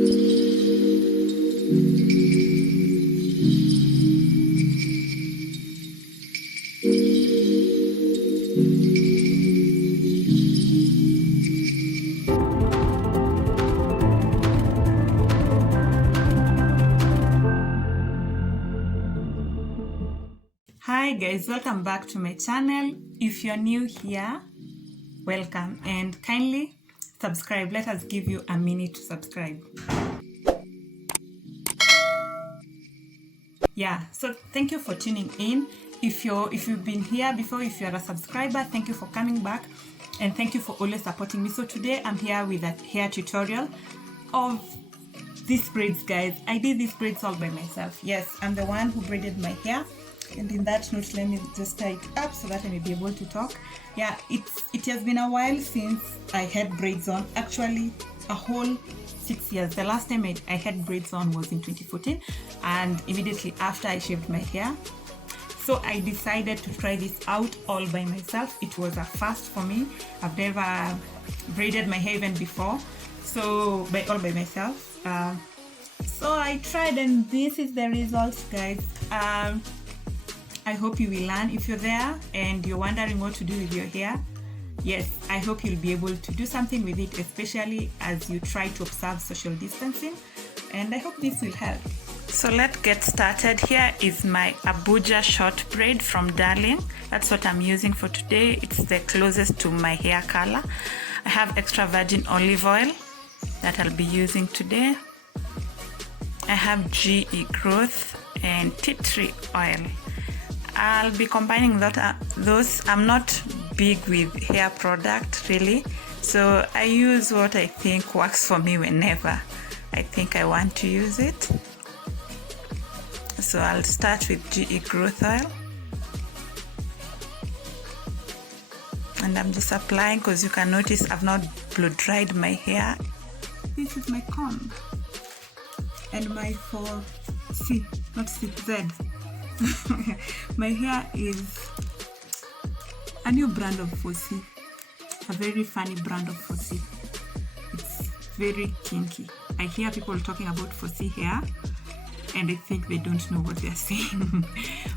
Hi guys, welcome back to my channel. If you're new here, welcome and kindly subscribe. Let us give you a minute to subscribe. Yeah, so thank you for tuning in. If you've been here before, if you're a subscriber, thank you for coming back and thank you for always supporting me. So today I'm here with a hair tutorial of these braids, guys. I did these braids all by myself. Yes, I'm the one who braided my hair. And in that note, let me just tie it up so that I may be able to talk. Yeah, it has been a while since I had braids on. Actually, a whole 6 years. The last time I had braids on was in 2014, and immediately after I shaved my hair. So I decided to try this out all by myself. It was a first for me. I've never braided my hair even before, so all by myself. So I tried, and this is the results, guys. I hope you will learn. If you're there and you're wondering what to do with your hair, yes, I hope you'll be able to do something with it, especially as you try to observe social distancing, and I hope this will help. So let's get started. Here is my Abuja short braid from Darling. That's what I'm using for today. It's the closest to my hair color. I have extra virgin olive oil that I'll be using today. I have GE growth and tea tree oil. I'll be combining those. I'm not big with hair product really, so I use what I think works for me whenever I think I want to use it. So I'll start with GE growth oil, and I'm just applying because you can notice I've not blow dried my hair. This is my comb and my Z. My hair is a new brand of 4C, a very funny brand of 4C. It's very kinky. I hear people talking about 4C hair and I think they don't know what they're saying.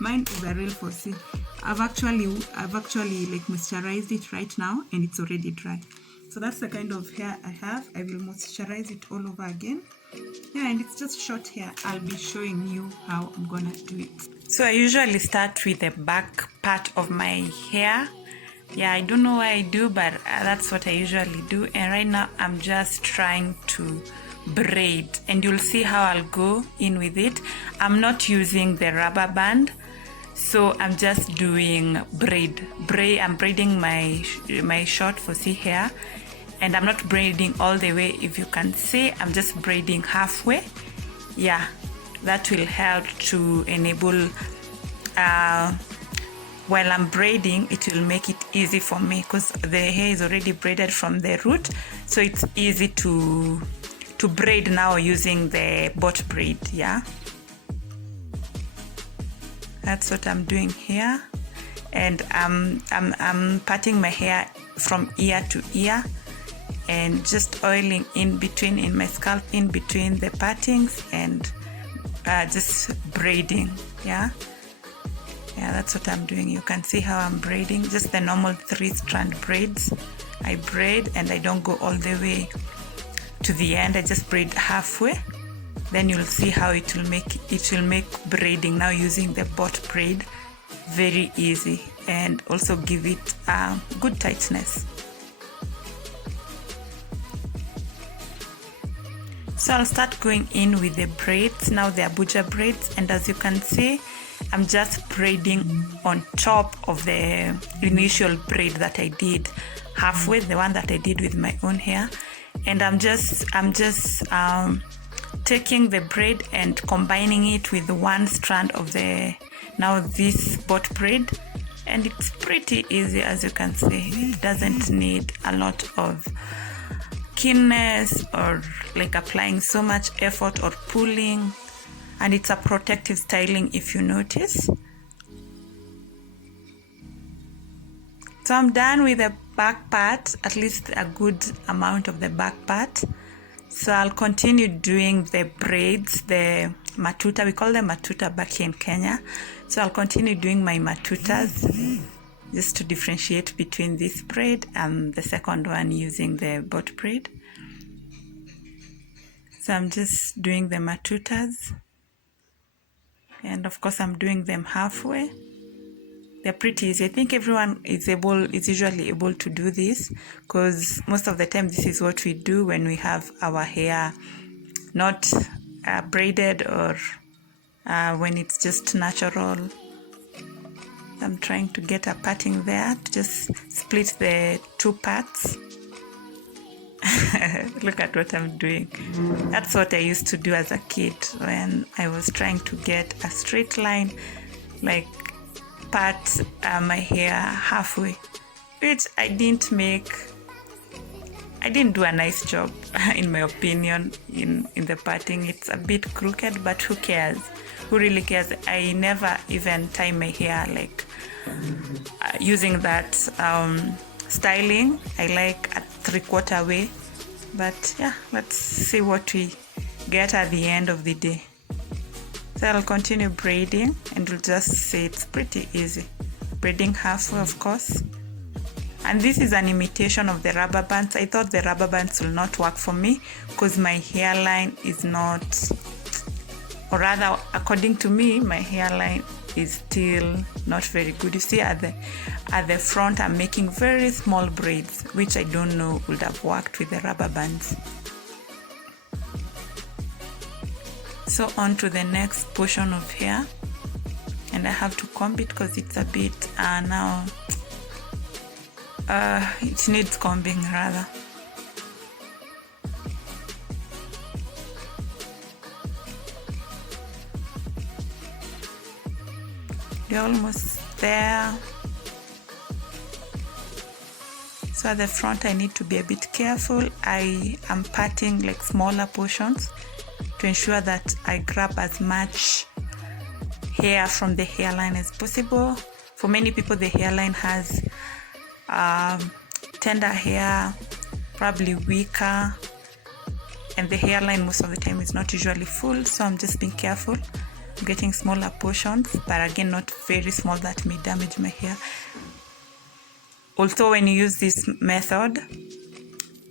Mine is a real 4C. I've actually like moisturized it right now and it's already dry. So that's the kind of hair I have. I will moisturize it all over again. Yeah, and it's just short hair. I'll be showing you how I'm gonna do it. So I usually start with the back part of my hair. Yeah, I don't know why I do, but that's what I usually do. And right now I'm just trying to braid, and you'll see how I'll go in with it. I'm not using the rubber band, so I'm just doing braid. I'm braiding my short 4C hair, and I'm not braiding all the way. If you can see, I'm just braiding halfway. Yeah, that will help to enable while I'm braiding, it will make it easy for me because the hair is already braided from the root, so it's easy to braid now using the bot braid. Yeah, that's what I'm doing here, and I'm parting my hair from ear to ear and just oiling in between in my scalp, in between the partings, and just braiding. Yeah, that's what I'm doing. You can see how I'm braiding, just the normal 3-strand braids. I braid and I don't go all the way to the end. I just braid halfway. Then you'll see how it will make braiding now using the bot braid very easy, and also give it good tightness. So I'll start going in with the braids, now the Abuja braids, and as you can see, I'm just braiding on top of the initial braid that I did halfway, the one that I did with my own hair. And I'm just taking the braid and combining it with one strand of this bot braid, and it's pretty easy. As you can see, it doesn't need a lot of keenness or like applying so much effort or pulling, and it's a protective styling if you notice. So I'm done with the back part, at least a good amount of the back part. So I'll continue doing the braids, the matuta. We call them matuta back here in Kenya. So I'll continue doing my matutas just to differentiate between this braid and the second one using the bot braid. So I'm just doing the matutas, and of course I'm doing them halfway. They're pretty easy. I think everyone is usually able to do this, because most of the time this is what we do when we have our hair not braided, or when it's just natural. I'm trying to get a parting there to just split the two parts. Look at what I'm doing. That's what I used to do as a kid when I was trying to get a straight line, like part my hair halfway, which I didn't do a nice job in my opinion in the parting. It's a bit crooked, but who cares? Who really cares? I never even tie my hair like using that styling. I like a 3/4 way, but yeah, let's see what we get at the end of the day. So I'll continue braiding, and we'll just say it's pretty easy. Braiding halfway, of course. And this is an imitation of the rubber bands. I thought the rubber bands will not work for me because my hairline is not, or rather, according to me, my hairline is still not very good. You see, at the front, I'm making very small braids, which I don't know would have worked with the rubber bands. So on to the next portion of hair, and I have to comb it because it's a bit now. It needs combing rather. We're almost there. So at the front I need to be a bit careful. I am parting like smaller portions to ensure that I grab as much hair from the hairline as possible. For many people the hairline has tender hair, probably weaker, and the hairline most of the time is not usually full, so I'm just being careful. I'm getting smaller portions, but again not very small that may damage my hair. Also, when you use this method,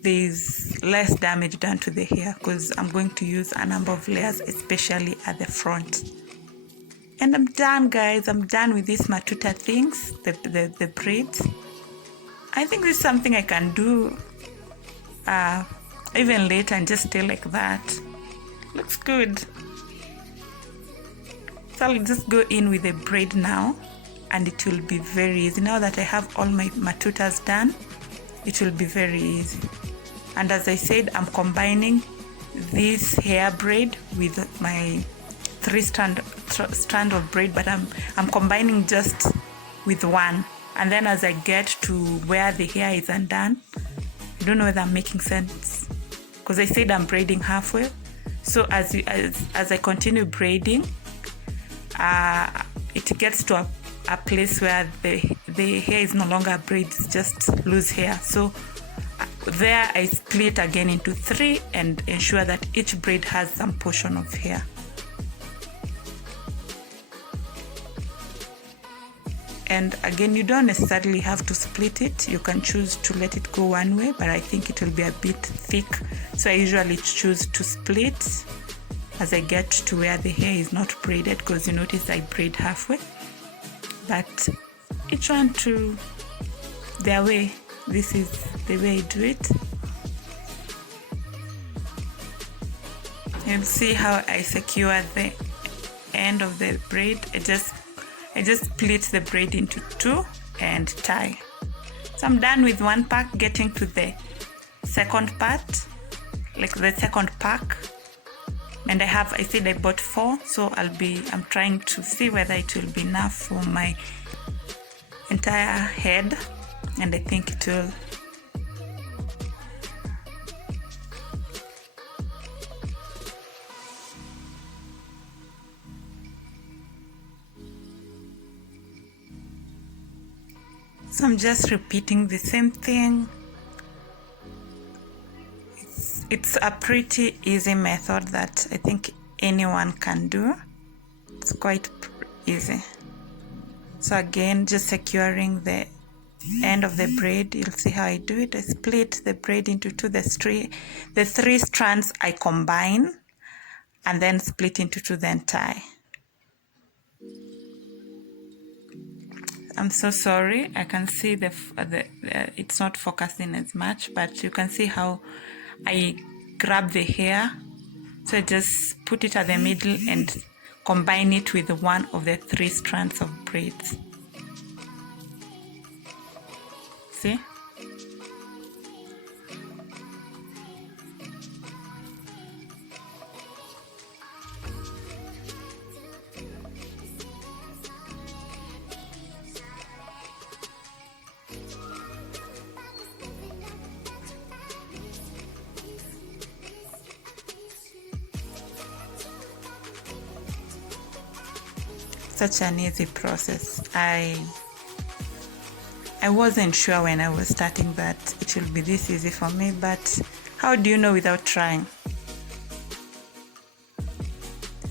there's less damage done to the hair because I'm going to use a number of layers, especially at the front. And I'm done, guys. I'm done with these matuta things, the braids. I think this is something I can do even later and just stay like that. Looks good. So I'll just go in with a braid now, and it will be very easy. Now that I have all my matutas done, it will be very easy. And as I said, I'm combining this hair braid with my 3-strand of braid, but I'm combining just with one. And then as I get to where the hair is undone, I don't know whether I'm making sense, because I said I'm braiding halfway. So as I continue braiding, it gets to a place where the hair is no longer braid, it's just loose hair. So there I split again into 3 and ensure that each braid has some portion of hair. And again, you don't necessarily have to split it. You can choose to let it go one way, but I think it will be a bit thick. So I usually choose to split as I get to where the hair is not braided, because you notice I braid halfway. But each one to their way. This is the way I do it. You'll see how I secure the end of the braid. I just split the braid into 2 and tie. So I'm done with one pack, getting to the second part, like the second pack. And I said I bought 4, so I'm trying to see whether it will be enough for my entire head, and I think it will. So I'm just repeating the same thing. It's a pretty easy method that I think anyone can do. It's quite easy. So again, just securing the end of the braid. You'll see how I do it. I split the braid into two. The three strands I combine and then split into two, then tie. I'm so sorry. I can see it's not focusing as much, but you can see how I grab the hair. So I just put it at the middle and combine it with one of the three strands of braids. See? Such an easy process. I wasn't sure when I was starting that it will be this easy for me, but how do you know without trying?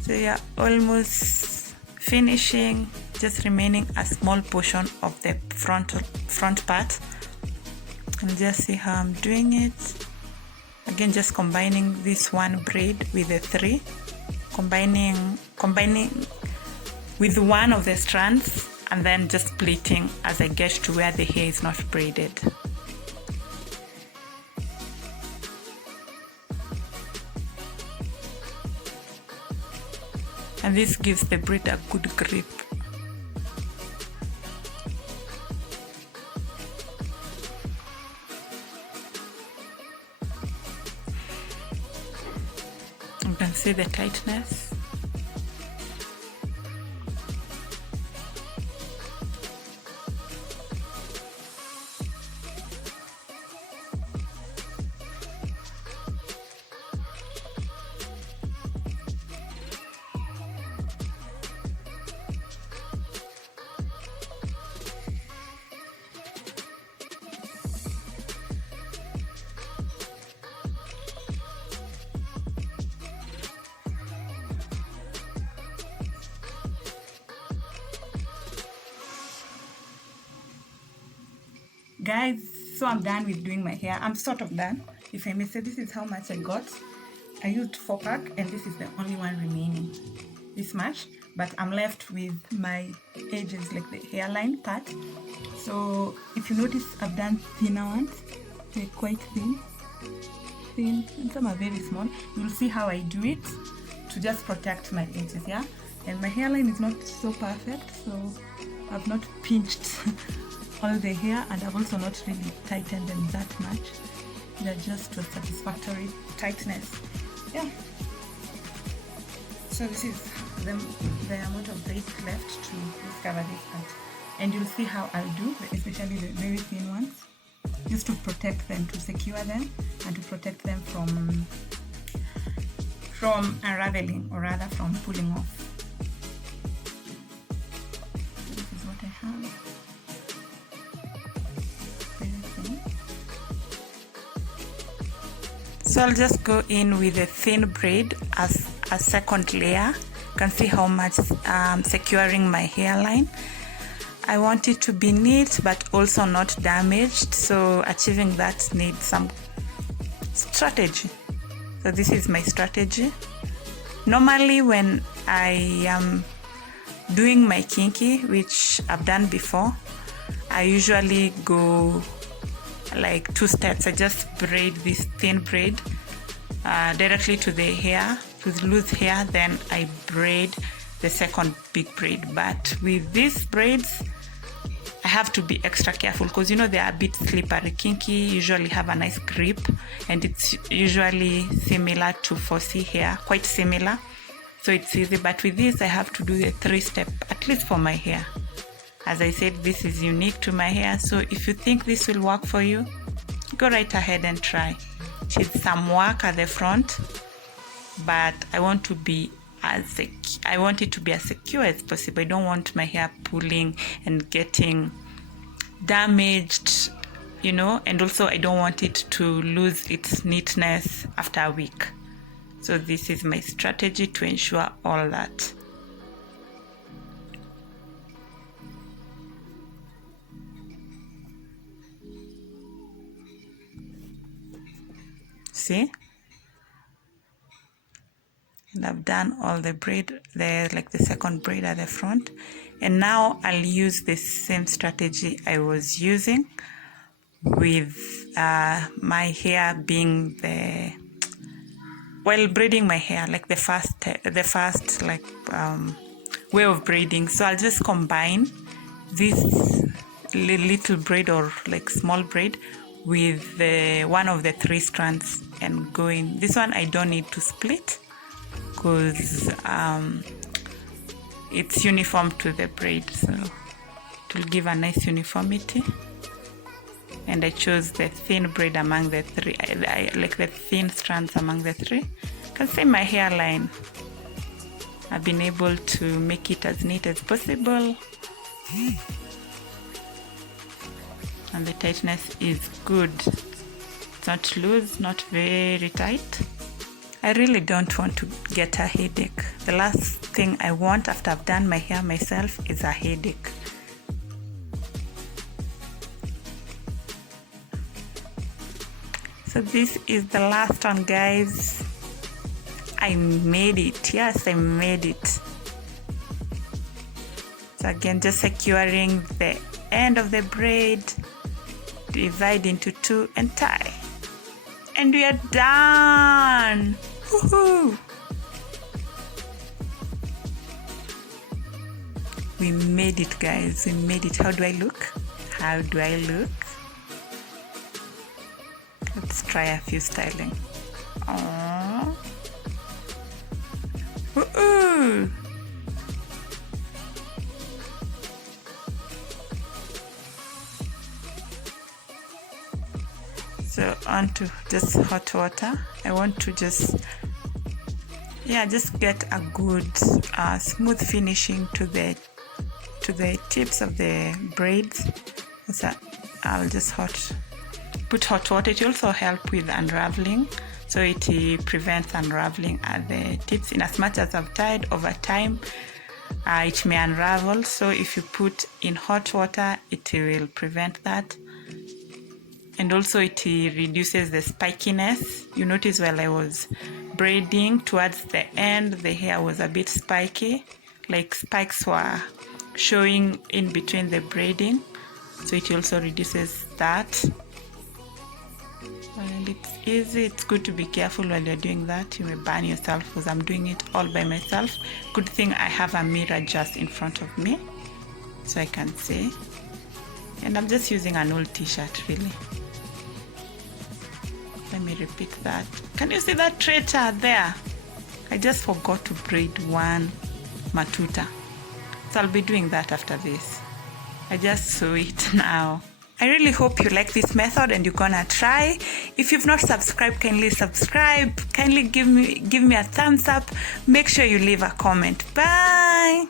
So yeah, almost finishing, just remaining a small portion of the front part, and just see how I'm doing it. Again, just combining this one braid with the three, combining with one of the strands, and then just splitting as I get to where the hair is not braided. And this gives the braid a good grip. You can see the tightness. Guys, so I'm done with doing my hair. I'm sort of done. If I may say, this is how much I got. I used 4-pack and this is the only one remaining. This much, but I'm left with my edges, like the hairline part. So if you notice, I've done thinner ones. They're quite thin, and some are very small. You'll see how I do it to just protect my edges, yeah? And my hairline is not so perfect, so I've not pinched all the hair, and I've also not really tightened them that much. They're just to a satisfactory tightness. Yeah. So this is the amount of braids left to discover this part. And you'll see how I'll do, especially the very thin ones, just to protect them, to secure them, and to protect them from unraveling, or rather from pulling off. This is what I have. So I'll just go in with a thin braid as a second layer. You can see how much securing my hairline. I want it to be neat but also not damaged, so achieving that needs some strategy. So this is my strategy. Normally when I am doing my kinky, which I've done before, I usually go like 2 steps. I just braid this thin braid directly to the hair, to the loose hair, then I braid the second big braid. But with these braids, I have to be extra careful because you know they are a bit slippery. Kinky usually have a nice grip, and it's usually similar to 4C hair, quite similar, so it's easy. But with this, I have to do a 3-step, at least for my hair. As I said, this is unique to my hair, so if you think this will work for you, go right ahead and try. It's some work at the front, but I want it to be as secure as possible. I don't want my hair pulling and getting damaged you know, and also I don't want it to lose its neatness after a week. So this is my strategy to ensure all that. See? And I've done all the braid, like the second braid at the front. And now I'll use the same strategy I was using with my hair being while braiding my hair, like the first like way of braiding. So I'll just combine this little braid or like small braid with one of the 3 strands and go in. This one I don't need to split because it's uniform to the braid, so it will give a nice uniformity. And I chose the thin braid among the 3, I like the thin strands among the 3. You can see my hairline. I've been able to make it as neat as possible. And the tightness is good. It's not loose, not very tight. I really don't want to get a headache. The last thing I want after I've done my hair myself is a headache. So this is the last one, guys. I made it. Yes, I made it. So again, just securing the end of the braid, divide into 2 and tie. And we are done. Woohoo! We made it, guys. We made it. How do I look? How do I look? Let's try a few styling. Aww. Woo-oo. So on to just hot water. I want to just get a good smooth finishing to the tips of the braids. So I'll just put hot water. It also helps with unraveling, so it prevents unraveling at the tips. In as much as I've tied over time, it may unravel, so if you put in hot water, it will prevent that. And also it reduces the spikiness. You notice while I was braiding towards the end, the hair was a bit spiky, like spikes were showing in between the braiding, so it also reduces that. And it's easy. It's good to be careful while you're doing that. You may burn yourself because I'm doing it all by myself. Good thing I have a mirror just in front of me so I can see. And I'm just using an old t-shirt, really. Let me repeat that. Can you see that traitor there? I just forgot to braid one matuta. So I'll be doing that after this. I just saw it now. I really hope you like this method and you're gonna try. If you've not subscribed, kindly subscribe. Kindly give me a thumbs up. Make sure you leave a comment. Bye.